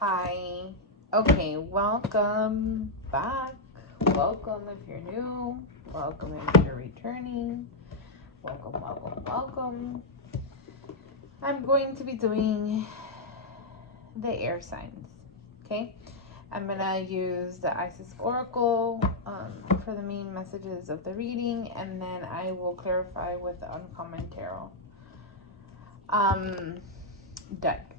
Hi. Okay, welcome back. Welcome if you're new. Welcome if you're returning. Welcome. I'm going to be doing the air signs. Okay? I'm going to use the Isis Oracle for the main messages of the reading, and then I will clarify with the Uncommon Tarot deck.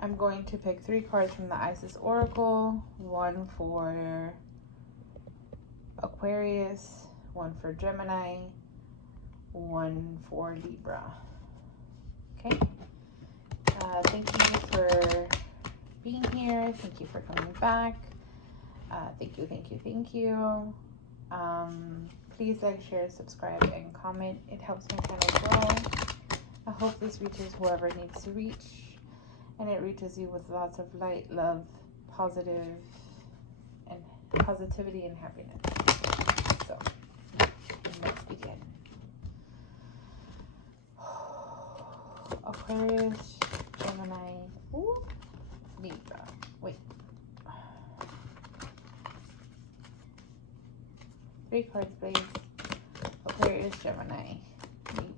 I'm going to pick 3 cards from the Isis Oracle, 1 for Aquarius, 1 for Gemini, 1 for Libra. Okay. Thank you for being here. Thank you for coming back. Thank you. Please like, share, subscribe, and comment. It helps my channel grow. I hope this reaches whoever needs to reach. And it reaches you with lots of light, love, positivity, and happiness. So, let's begin. Aquarius, Gemini, Libra. Wait. 3 cards, please. Aquarius, Gemini, Libra.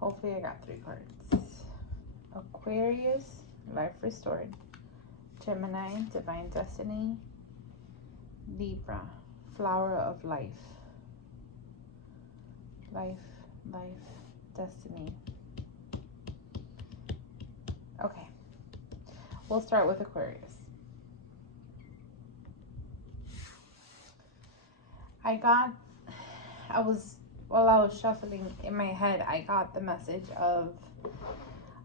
Hopefully I got 3 cards. Aquarius, life restored. Gemini, divine destiny. Libra, flower of life. Life, destiny. Okay. We'll start with Aquarius. While I was shuffling in my head, I got the message of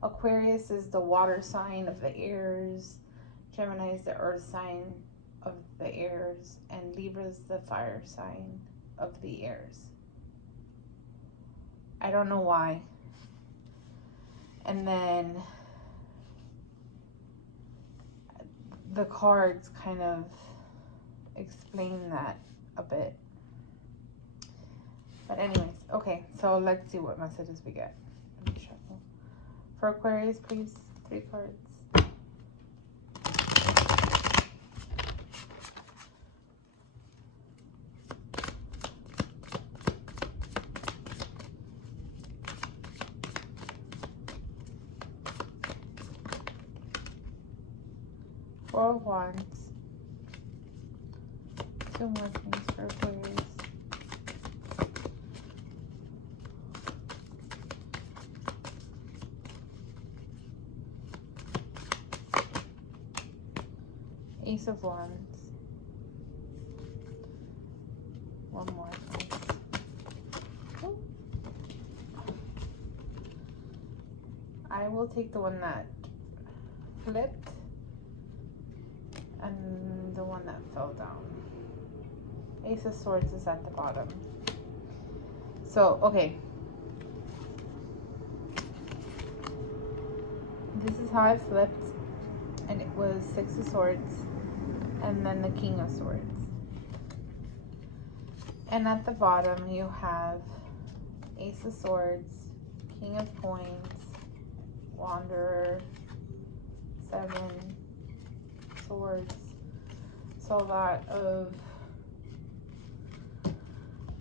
Aquarius is the water sign of the airs, Gemini is the earth sign of the airs, and Libra is the fire sign of the airs. I don't know why. And then the cards kind of explain that a bit. But anyways, okay, so let's see what messages we get. Let me shuffle. For Aquarius, please, 3 cards. Four of Wands. 2 more things for Aquarius. Ace of Wands. 1 more, please. I will take the one that flipped and the one that fell down. Ace of Swords is at the bottom. So, okay. This is how I flipped. And it was 6 of Swords. And then the King of Swords. And at the bottom you have Ace of Swords, King of Coins, Wanderer, 7 Swords. So a lot of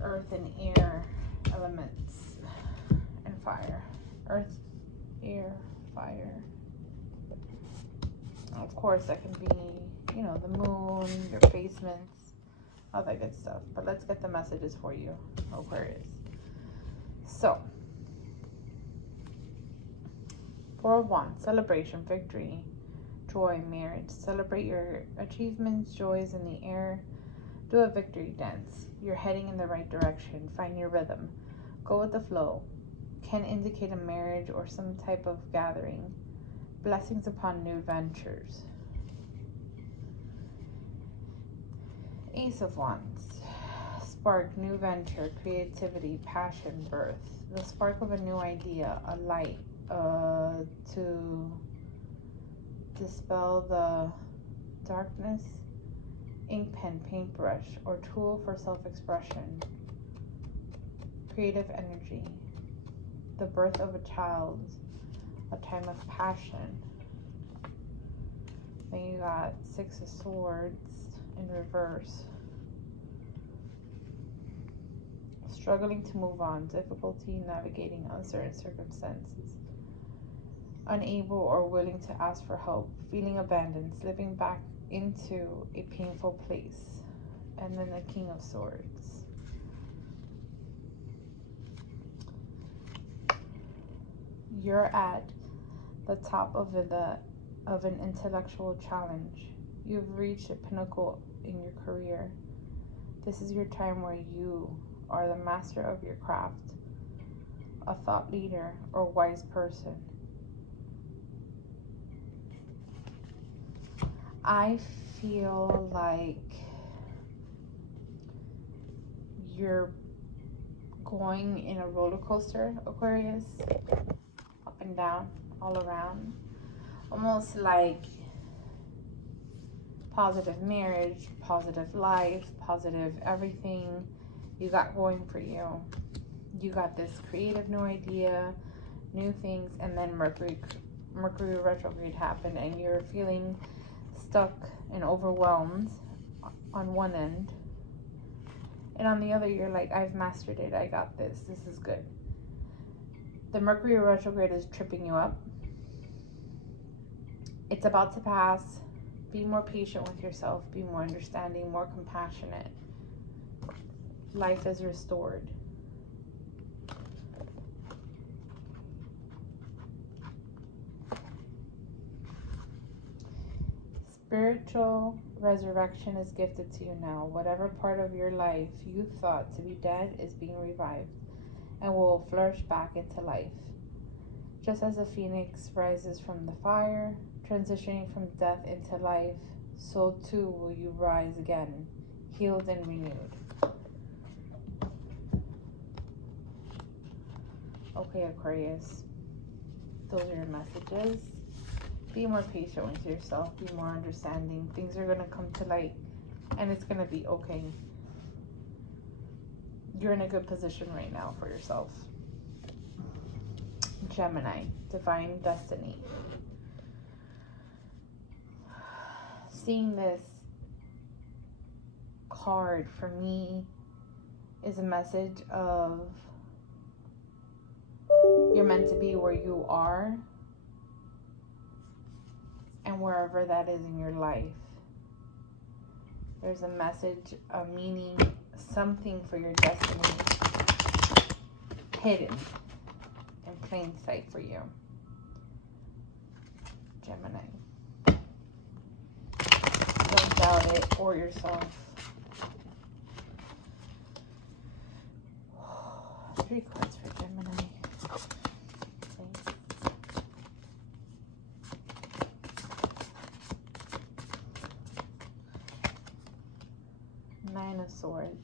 earth and air elements and fire. Earth, air, fire. Of course, that can be, you know, the moon, your basements, all that good stuff. But let's get the messages for you, Aquarius. So, 4 of Wands, celebration, victory, joy, marriage. Celebrate your achievements, joys in the air. Do a victory dance. You're heading in the right direction. Find your rhythm. Go with the flow. Can indicate a marriage or some type of gathering. Blessings upon new ventures. Ace of Wands. Spark, new venture, creativity, passion, birth. The spark of a new idea, a light to dispel the darkness. Ink pen, paintbrush, or tool for self-expression. Creative energy. The birth of a child, a time of passion. Then you got Six of Swords in reverse. Struggling to move on, difficulty navigating uncertain circumstances. Unable or willing to ask for help, feeling abandoned, slipping back into a painful place. And then the King of Swords. You're at the top of an intellectual challenge. You've reached a pinnacle in your career. This is your time where you are the master of your craft, a thought leader or wise person. I feel like you're going in a roller coaster, Aquarius, up and down, all around, almost like positive marriage, positive life, positive everything you got going for you. You got this creative new idea, new things, and then Mercury retrograde happened, and you're feeling stuck and overwhelmed on one end, and on the other you're like, I've mastered it, I got this, this is good. The Mercury retrograde is tripping you up. It's about to pass. Be more patient with yourself, be more understanding, more compassionate. Life is restored. Spiritual resurrection is gifted to you now. Whatever part of your life you thought to be dead is being revived and will flourish back into life. Just as a phoenix rises from the fire, transitioning from death into life, so too will you rise again, healed and renewed. Okay, Aquarius, those are your messages. Be more patient with yourself, be more understanding. Things are going to come to light, and it's going to be okay. You're in a good position right now for yourself. Gemini, divine destiny. Seeing this card for me is a message of you're meant to be where you are and wherever that is in your life. There's a message, a meaning, something for your destiny hidden in plain sight for you. Gemini. Don't doubt it or yourself. 3 cards for Gemini. Nine of Swords.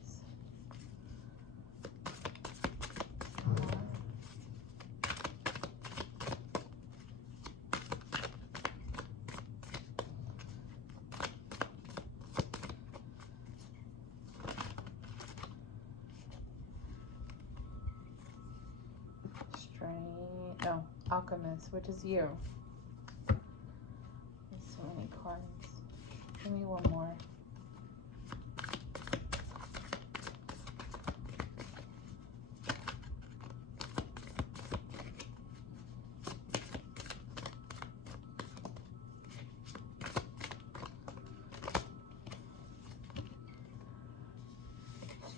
No, Alchemist, which is you. There's so many cards. Give me one more.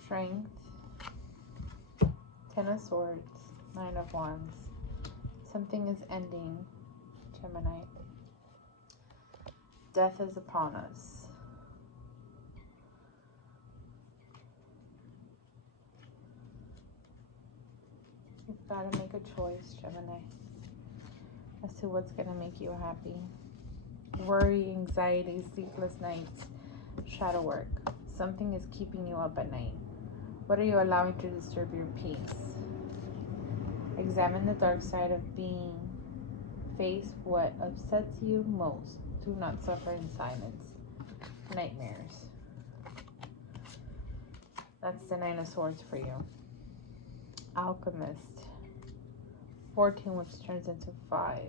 Strength. 10 of Swords. 9 of Wands. Something is ending, Gemini. Death is upon us. You've got to make a choice, Gemini. as to what's going to make you happy. Worry, anxiety, sleepless nights, shadow work. Something is keeping you up at night. What are you allowing to disturb your peace? Examine the dark side of being. Face what upsets you most. Do not suffer in silence. Nightmares. That's the 9 of Swords for you. Alchemist. 14, which turns into 5.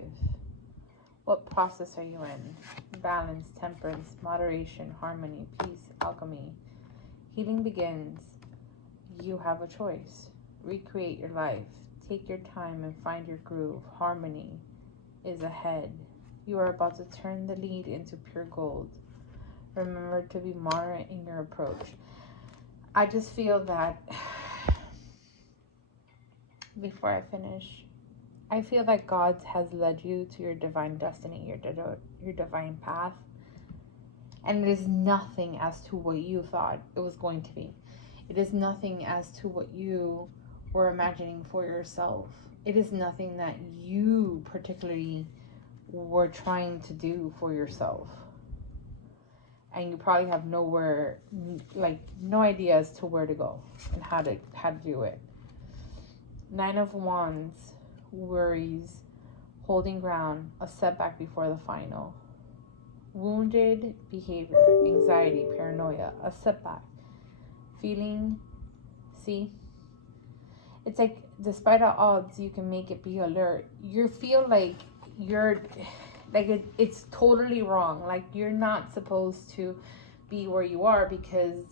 What process are you in? Balance, temperance, moderation, harmony, peace, alchemy. Healing begins. You have a choice. Recreate your life. Take your time and find your groove. Harmony is ahead. You are about to turn the lead into pure gold. Remember to be moderate in your approach. I just feel that, before I finish, I feel that God has led you to your divine destiny, your divine path. And it is nothing as to what you thought it was going to be. It is nothing as to what you were imagining for yourself. It is nothing that you particularly were trying to do for yourself. And you probably have no idea as to where to go and how to do it. 9 of Wands, worries, holding ground, a setback before the final. Wounded behavior, anxiety, paranoia, a setback. Feeling, see? It's like, despite all odds, you can make it be alert. You feel like it's totally wrong. Like, you're not supposed to be where you are because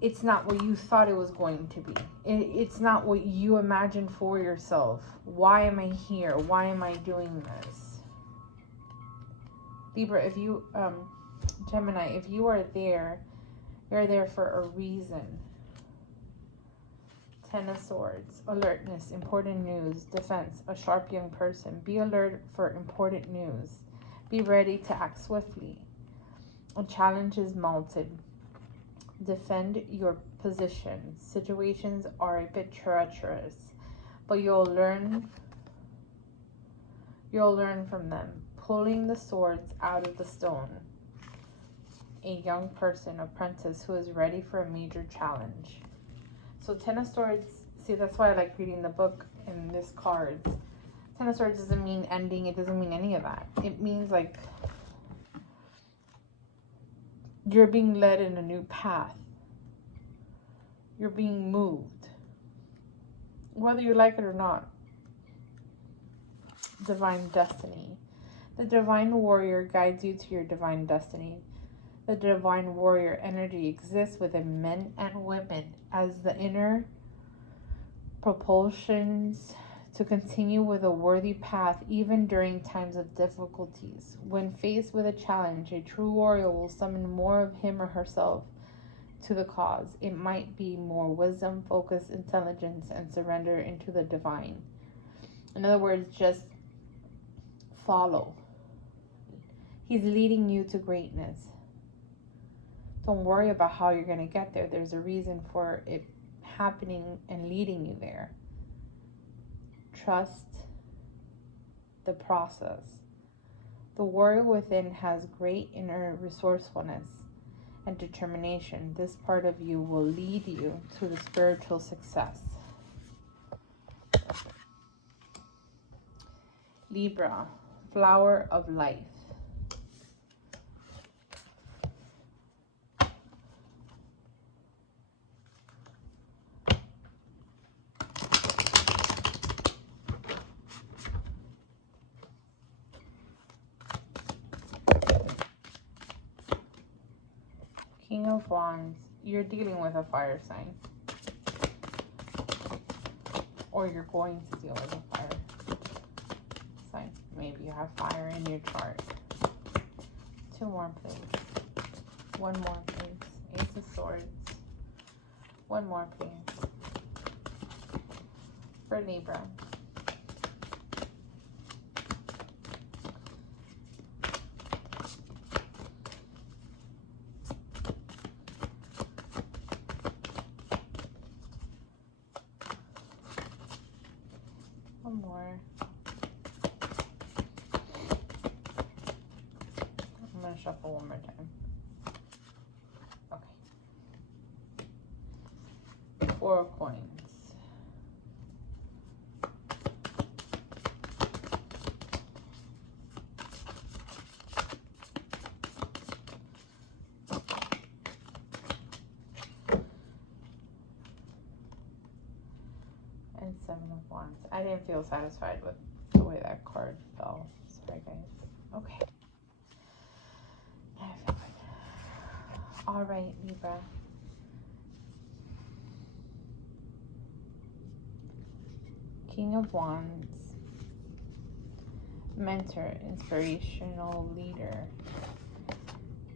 it's not what you thought it was going to be. It's not what you imagined for yourself. Why am I here? Why am I doing this? Libra, if you, Gemini, if you are there, you're there for a reason. 10 of Swords, alertness, important news, defense, a sharp young person. Be alert for important news. Be ready to act swiftly. A challenge is mounted. Defend your position. Situations are a bit treacherous, but you'll learn from them. Pulling the swords out of the stone. A young person, apprentice, who is ready for a major challenge. So 10 of Swords, see, that's why I like reading the book and this cards. 10 of Swords doesn't mean ending. It doesn't mean any of that. It means like you're being led in a new path. You're being moved. Whether you like it or not. Divine destiny. The divine warrior guides you to your divine destiny. The divine warrior energy exists within men and women as the inner propulsions to continue with a worthy path even during times of difficulties. When faced with a challenge, a true warrior will summon more of him or herself to the cause. It might be more wisdom, focus, intelligence, and surrender into the divine. In other words, just follow. He's leading you to greatness. Don't worry about how you're going to get there. There's a reason for it happening and leading you there. Trust the process. The warrior within has great inner resourcefulness and determination. This part of you will lead you to the spiritual success. Libra, flower of life. King of Wands, you're dealing with a fire sign. Or you're going to deal with a fire sign. Maybe you have fire in your chart. 2 more, please. 1 more, please. Ace of Swords. 1 more, please. For Libra. More. shuffle one more time. Okay. 4 of coins. And 7 of Wands. I didn't feel satisfied with the way that card fell. Sorry, guys. Okay. Now I feel good. All right, Libra. King of Wands. Mentor, inspirational leader,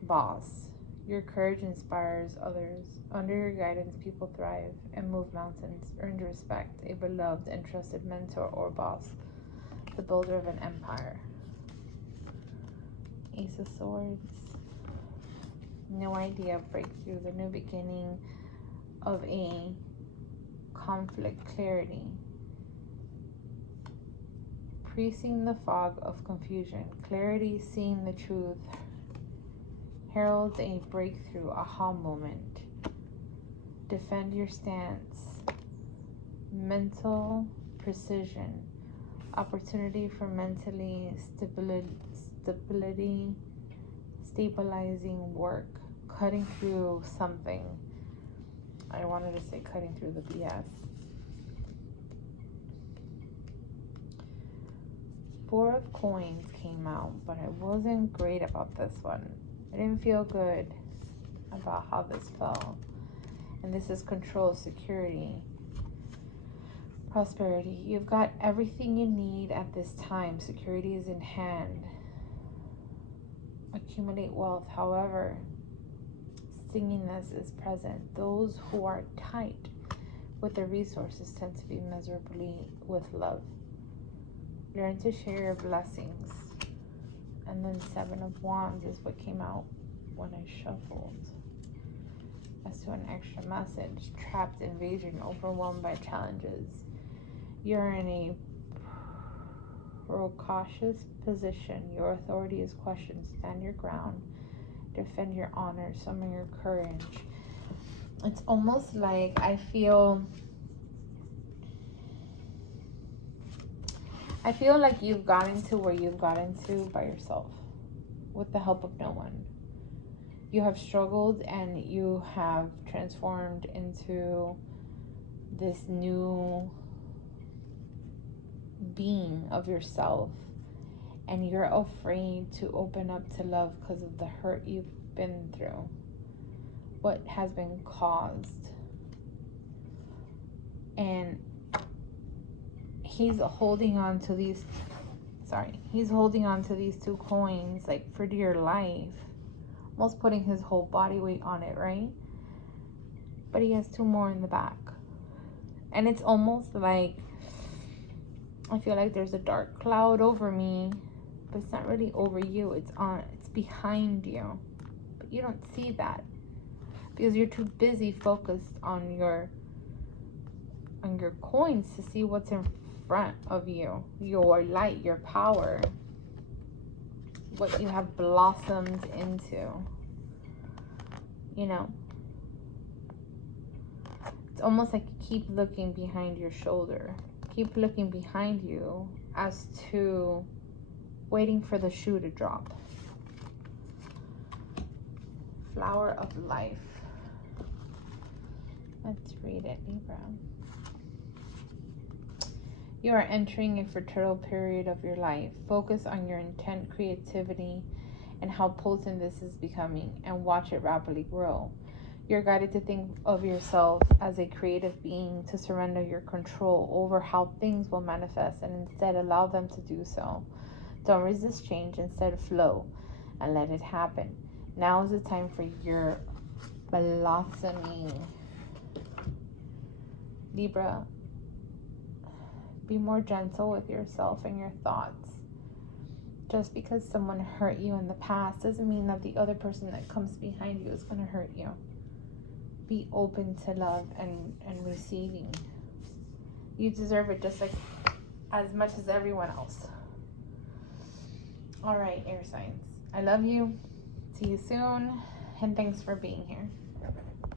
boss. Your courage inspires others. Under your guidance, people thrive and move mountains. Earned respect, a beloved and trusted mentor or boss. The builder of an empire. Ace of Swords. No idea of breakthrough. The new beginning of a conflict. Clarity. Piercing the fog of confusion. Clarity, seeing the truth. Heralds a breakthrough, aha moment. Defend your stance. Mental precision. Opportunity for mentally stabilizing work. Cutting through something. I wanted to say cutting through the BS. 4 of coins came out, but I wasn't great about this one. I didn't feel good about how this fell. And this is control, security, prosperity. You've got everything you need at this time. Security is in hand. Accumulate wealth. However, stinginess is present. Those who are tight with their resources tend to be miserably with love. Learn to share your blessings. And then 7 of Wands is what came out when I shuffled. As to an extra message. Trapped, invasion, overwhelmed by challenges. You're in a precocious position. Your authority is questioned. Stand your ground. Defend your honor. Summon your courage. It's almost like I feel like you've gotten to where you've gotten to by yourself with the help of no one. You have struggled and you have transformed into this new being of yourself, and you're afraid to open up to love because of the hurt you've been through, what has been caused. And he's holding on to these, he's holding on to these 2 coins like for dear life, almost putting his whole body weight on it, right? But he has 2 more in the back. And it's almost like I feel like there's a dark cloud over me, but it's not really over you. It's behind you. But you don't see that because you're too busy focused on your coins to see what's in front of you, your light, your power, what you have blossomed into. You know, it's almost like you keep looking behind your shoulder, keep looking behind you as to waiting for the shoe to drop. Flower of life. Let's read it, Libra. You are entering a fertile period of your life. Focus on your intent, creativity, and how potent this is becoming, and watch it rapidly grow. You're guided to think of yourself as a creative being, to surrender your control over how things will manifest, and instead allow them to do so. Don't resist change, instead flow and let it happen. Now is the time for your blossoming. Libra, be more gentle with yourself and your thoughts. Just because someone hurt you in the past doesn't mean that the other person that comes behind you is going to hurt you. Be open to love and receiving. You deserve it just like as much as everyone else. All right, air signs. I love you. See you soon, and thanks for being here.